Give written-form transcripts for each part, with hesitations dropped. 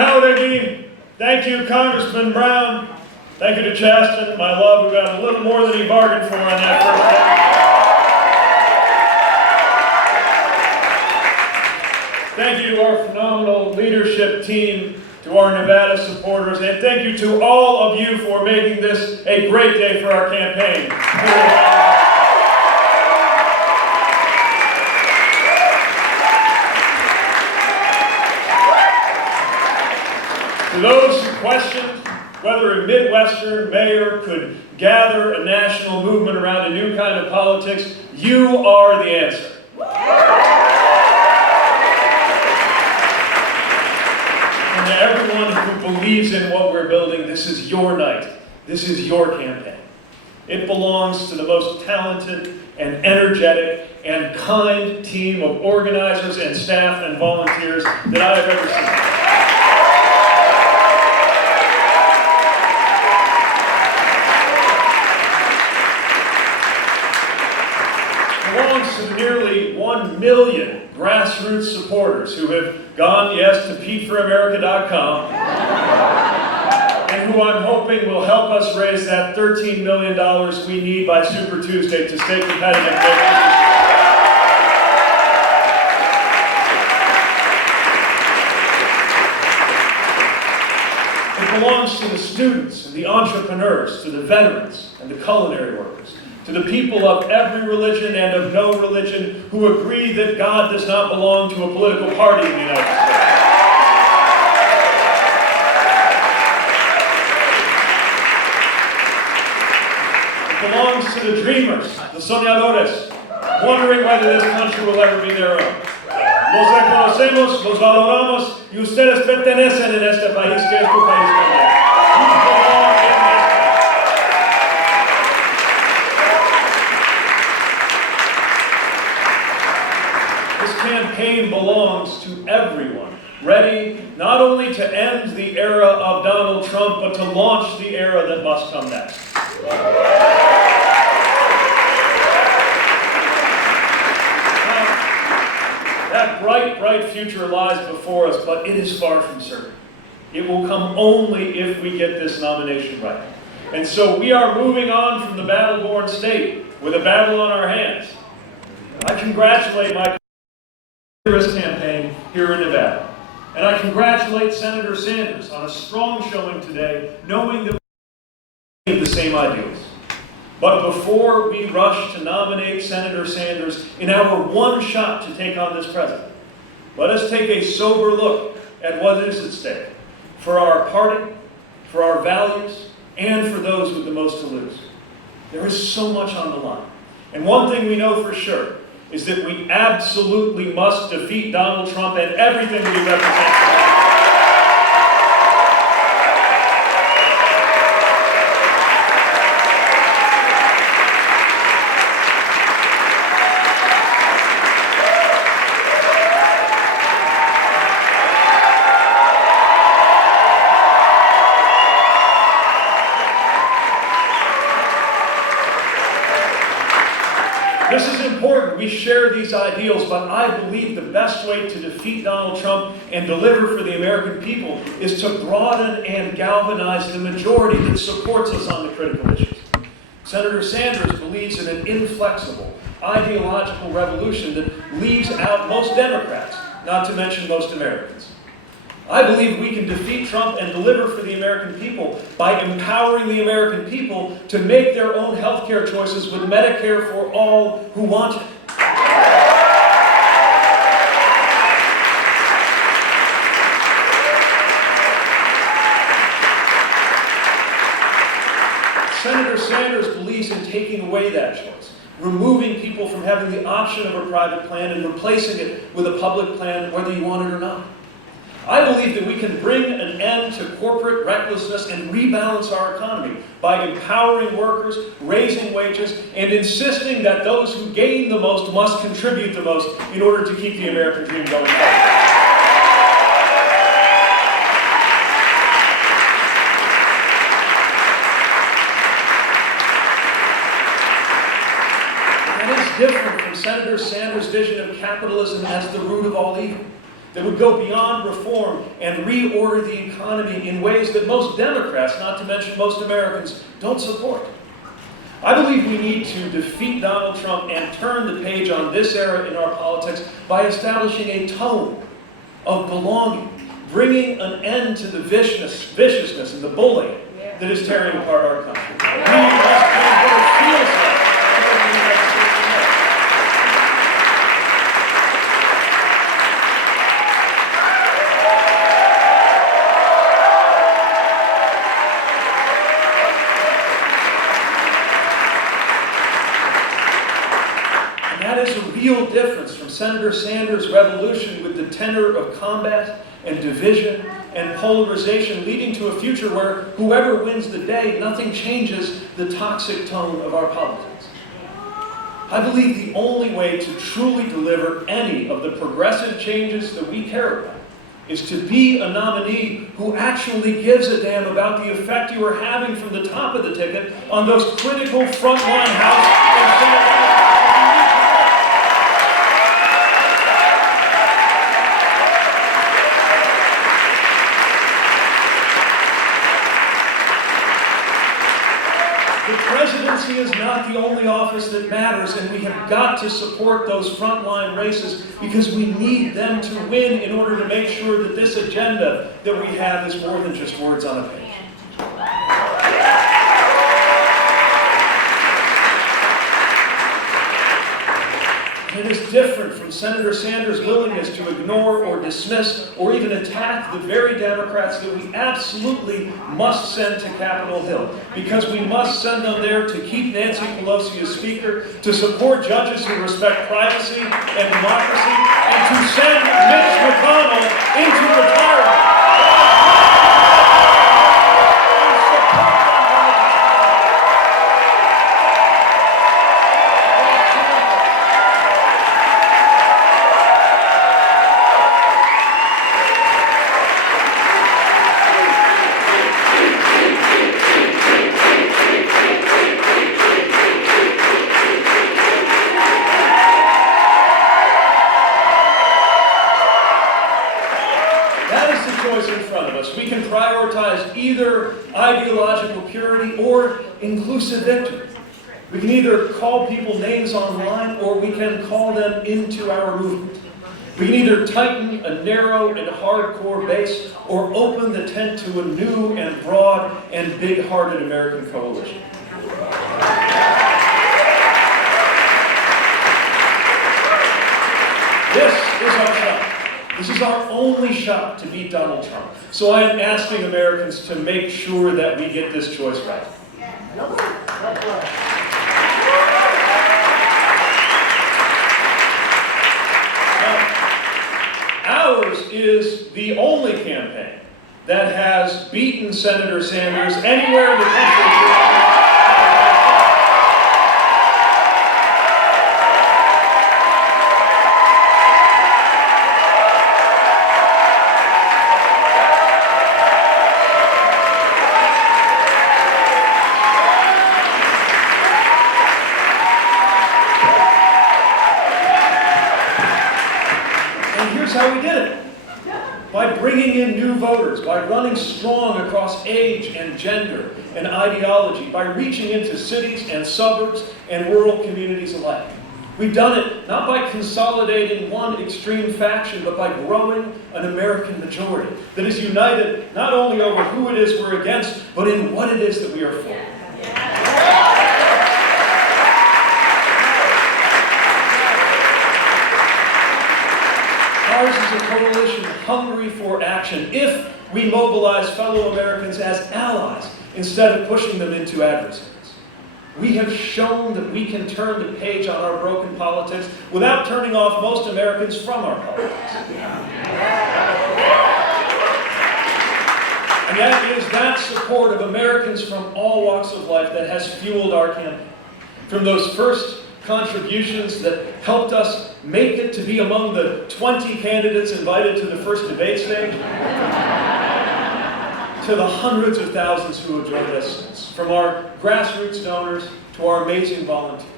Howard. Thank you, Congressman Brown. Thank you to Chasten, my love, who got a little more than he bargained for on that first day. Thank you to our phenomenal leadership team, to our Nevada supporters, and thank you to all of you for making this a great day for our campaign. To those who questioned whether a Midwestern mayor could gather a national movement around a new kind of politics, you are the answer. And to everyone who believes in what we're building, this is your night. This is your campaign. It belongs to the most talented and energetic and kind team of organizers and staff and volunteers that I have ever seen. To the nearly 1 million grassroots supporters who have gone, yes, to PeteForAmerica.com and who I'm hoping will help us raise that $13 million we need by Super Tuesday to stay competitive. It belongs to the students and the entrepreneurs, to the veterans and the culinary workers, to the people of every religion and of no religion who agree that God does not belong to a political party in the United States. It belongs to the dreamers, the soñadores, wondering whether this country will ever be their own. Los reconocemos, los valoramos, y ustedes pertenecen en este país que es tu país también. Campaign belongs to everyone, ready not only to end the era of Donald Trump, but to launch the era that must come next. That bright future lies before us, but it is far from certain. It will come only if we get this nomination right. And so we are moving on from the battle-born state with a battle on our hands. I congratulate my campaign here in Nevada. And I congratulate Senator Sanders on a strong showing today, knowing that we have the same ideals. But before we rush to nominate Senator Sanders in our one shot to take on this president, let us take a sober look at what is at stake for our party, for our values, and for those with the most to lose. There is so much on the line. And one thing we know for sure is that we absolutely must defeat Donald Trump and everything that he represents. This is important. We share these ideals, but I believe the best way to defeat Donald Trump and deliver for the American people is to broaden and galvanize the majority that supports us on the critical issues. Senator Sanders believes in an inflexible, ideological revolution that leaves out most Democrats, not to mention most Americans. I believe we can defeat Trump and deliver for the American people by empowering the American people to make their own health care choices with Medicare for all who want it. Senator Sanders believes in taking away that choice, removing people from having the option of a private plan and replacing it with a public plan, whether you want it or not. I believe that we can bring an end to corporate recklessness and rebalance our economy by empowering workers, raising wages, and insisting that those who gain the most must contribute the most in order to keep the American dream going forward. That is different from Senator Sanders' vision of capitalism as the root of all evil. that would go beyond reform and reorder the economy in ways that most Democrats, not to mention most Americans, don't support. I believe we need to defeat Donald Trump and turn the page on this era in our politics by establishing a tone of belonging, bringing an end to the viciousness and the bullying that is tearing apart our country. We must change what it feels like to live in the United States of America. And that is a real difference from Senator Sanders' revolution with the tenor of combat and division and polarization, leading to a future where whoever wins the day, nothing changes the toxic tone of our politics. I believe the only way to truly deliver any of the progressive changes that we care about is to be a nominee who actually gives a damn about the effect you are having from the top of the ticket on those critical frontline House and Senate. The presidency is not the only office that matters, and we have got to support those frontline races because we need them to win in order to make sure that this agenda that we have is more than just words on a page. It is different from Senator Sanders' willingness to ignore or dismiss or even attack the very Democrats that we absolutely must send to Capitol Hill, because we must send them there to keep Nancy Pelosi as Speaker, to support judges who respect privacy and democracy, and to send Mitch McConnell into retirement. In front of us. We can prioritize either ideological purity or inclusive victory. We can either call people names online or we can call them into our movement. We can either tighten a narrow and hardcore base or open the tent to a new and broad and big-hearted American coalition. This is our shot. This is our only shot to beat Donald Trump. So I am asking Americans to make sure that we get this choice right. Now, ours is the only campaign that has beaten Senator Sanders anywhere in the country. How we did it. By bringing in new voters, by running strong across age and gender and ideology, by reaching into cities and suburbs and rural communities alike. We've done it not by consolidating one extreme faction, but by growing an American majority that is united not only over who it is we're against, but in what it is that we are for. Ours is a coalition hungry for action if we mobilize fellow Americans as allies instead of pushing them into adversaries. We have shown that we can turn the page on our broken politics without turning off most Americans from our politics. And that is that support of Americans from all walks of life that has fueled our campaign. From those first contributions that helped us make it to be among the 20 candidates invited to the first debate stage, to the hundreds of thousands who have joined us since, from our grassroots donors to our amazing volunteers.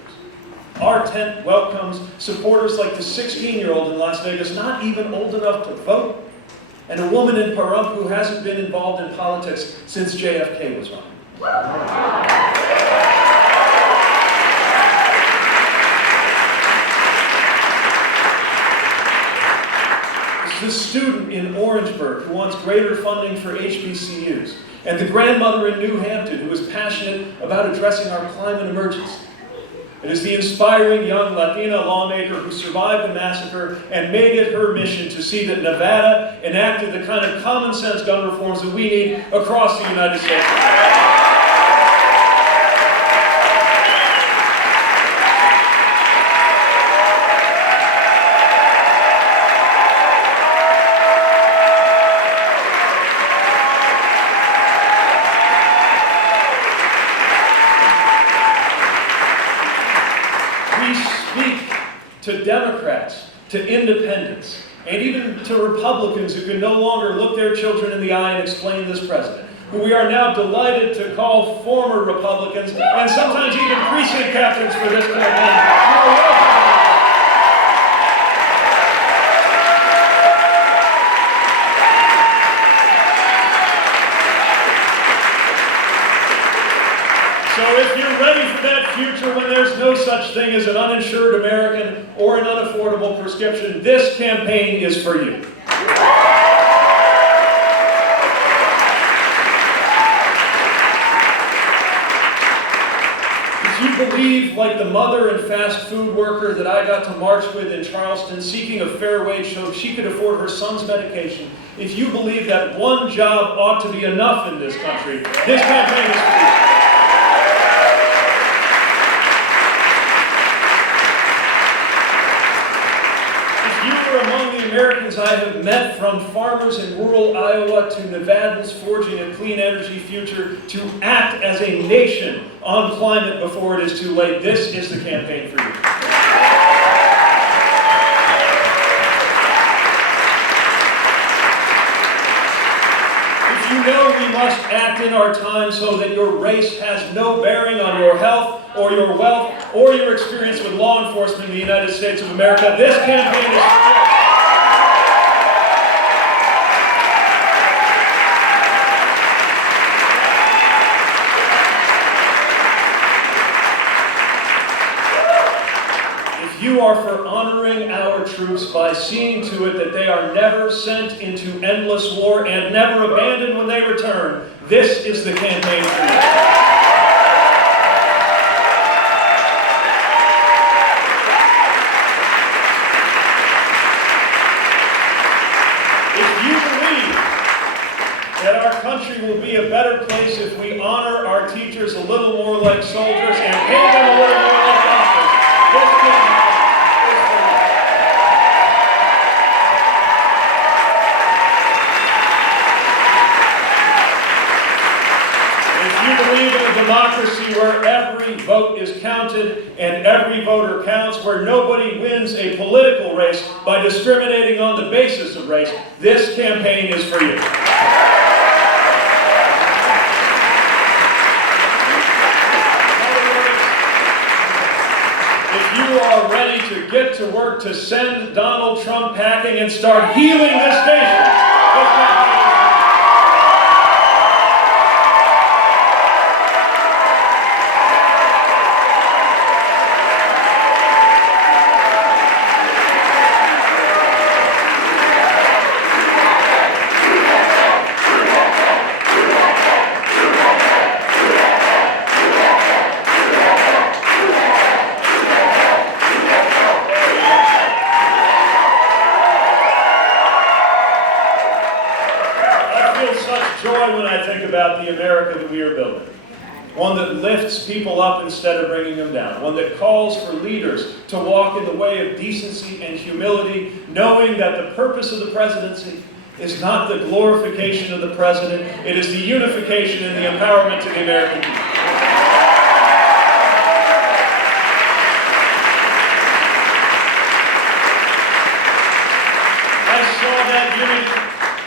Our tent welcomes supporters like the 16-year-old in Las Vegas, not even old enough to vote, and a woman in Pahrump who hasn't been involved in politics since JFK was running. The student in Orangeburg who wants greater funding for HBCUs, and the grandmother in New Hampton who is passionate about addressing our climate emergency. It is the inspiring young Latina lawmaker who survived the massacre and made it her mission to see that Nevada enacted the kind of common sense gun reforms that we need across the United States. To Democrats, to independents, and even to Republicans who can no longer look their children in the eye and explain this president, who we are now delighted to call former Republicans and sometimes even precinct captains for this campaign. So if you're ready for that future when there's no such thing as an uninsured American or an unaffordable prescription, this campaign is for you. If you believe, like the mother and fast food worker that I got to march with in Charleston, seeking a fair wage so she could afford her son's medication, if you believe that one job ought to be enough in this country, this campaign is for you. Among the Americans I have met, from farmers in rural Iowa to Nevadans forging a clean energy future, to act as a nation on climate before it is too late, this is the campaign for you. If you know we must act in our time so that your race has no bearing on your health or your wealth or your experience with law enforcement in the United States of America, this campaign is for you. You are for honoring our troops by seeing to it that they are never sent into endless war and never abandoned when they return. This is the campaign for you. If you believe that our country will be a better place if we honor our teachers a little more like soldiers and pay them a little more like doctors, this campaign. Democracy where every vote is counted and every voter counts, where nobody wins a political race by discriminating on the basis of race, this campaign is for you. If you are ready to get to work to send Donald Trump packing and start healing this nation, joy when I think about the America that we are building. One that lifts people up instead of bringing them down. One that calls for leaders to walk in the way of decency and humility, knowing that the purpose of the presidency is not the glorification of the president, it is the unification and the empowerment to the American people.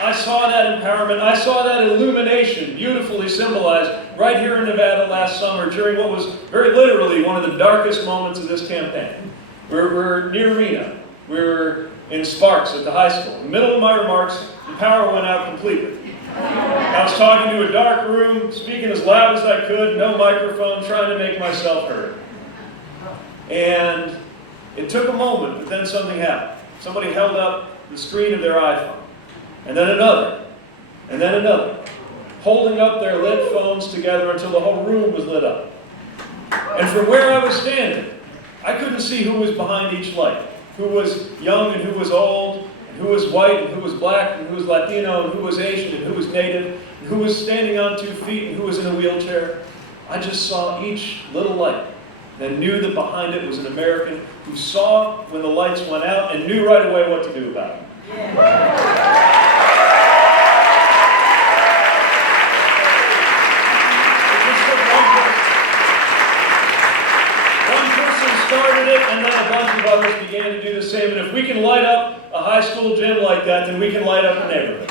I saw that empowerment, I saw that illumination beautifully symbolized right here in Nevada last summer during what was very literally one of the darkest moments of this campaign. We're near Reno. We're in Sparks at the high school. In the middle of my remarks, the power went out completely. I was talking to a dark room, speaking as loud as I could, no microphone, trying to make myself heard. And it took a moment, but then something happened. Somebody held up the screen of their iPhone, and then another, holding up their lit phones together until the whole room was lit up. And from where I was standing, I couldn't see who was behind each light, who was young and who was old, and who was white and who was black, and who was Latino, and who was Asian, and who was Native, and who was standing on 2 feet, and who was in a wheelchair. I just saw each little light, and knew that behind it was an American who saw when the lights went out and knew right away what to do about it. One person started it, and then a bunch of others began to do the same. And if we can light up a high school gym like that, then we can light up a neighborhood. If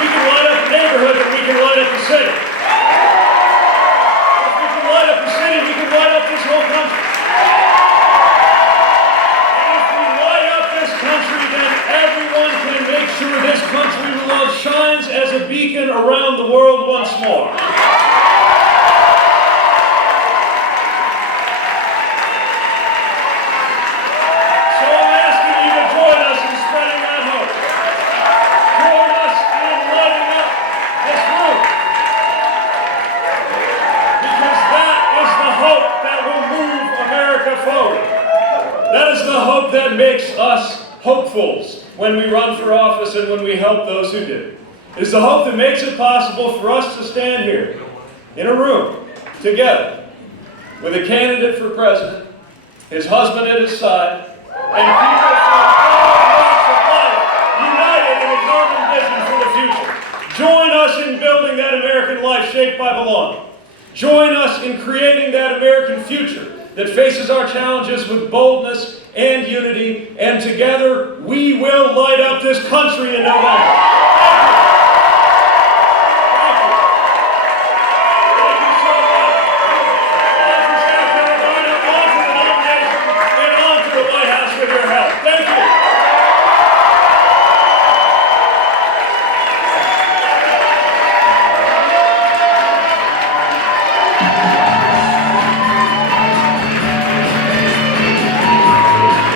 we can light up a neighborhood, then we can light up the city. We can light up this whole country. And if we light up this country, then everyone can make sure this country we love shines as a beacon around the world once more. So I'm asking you to join us in spreading that hope. Join us in lighting up this room. Because that is the hope that will move America forward. That is the hope that makes us hopefuls when we run for office and when we help those who do. It is the hope that makes it possible for us to stand here in a room together with a candidate for president, his husband at his side, and people from all walks of life united in a common vision for the future. Join us in building that American life shaped by belonging. Join us in creating that American future that faces our challenges with boldness and unity, and together we will light up this country in November.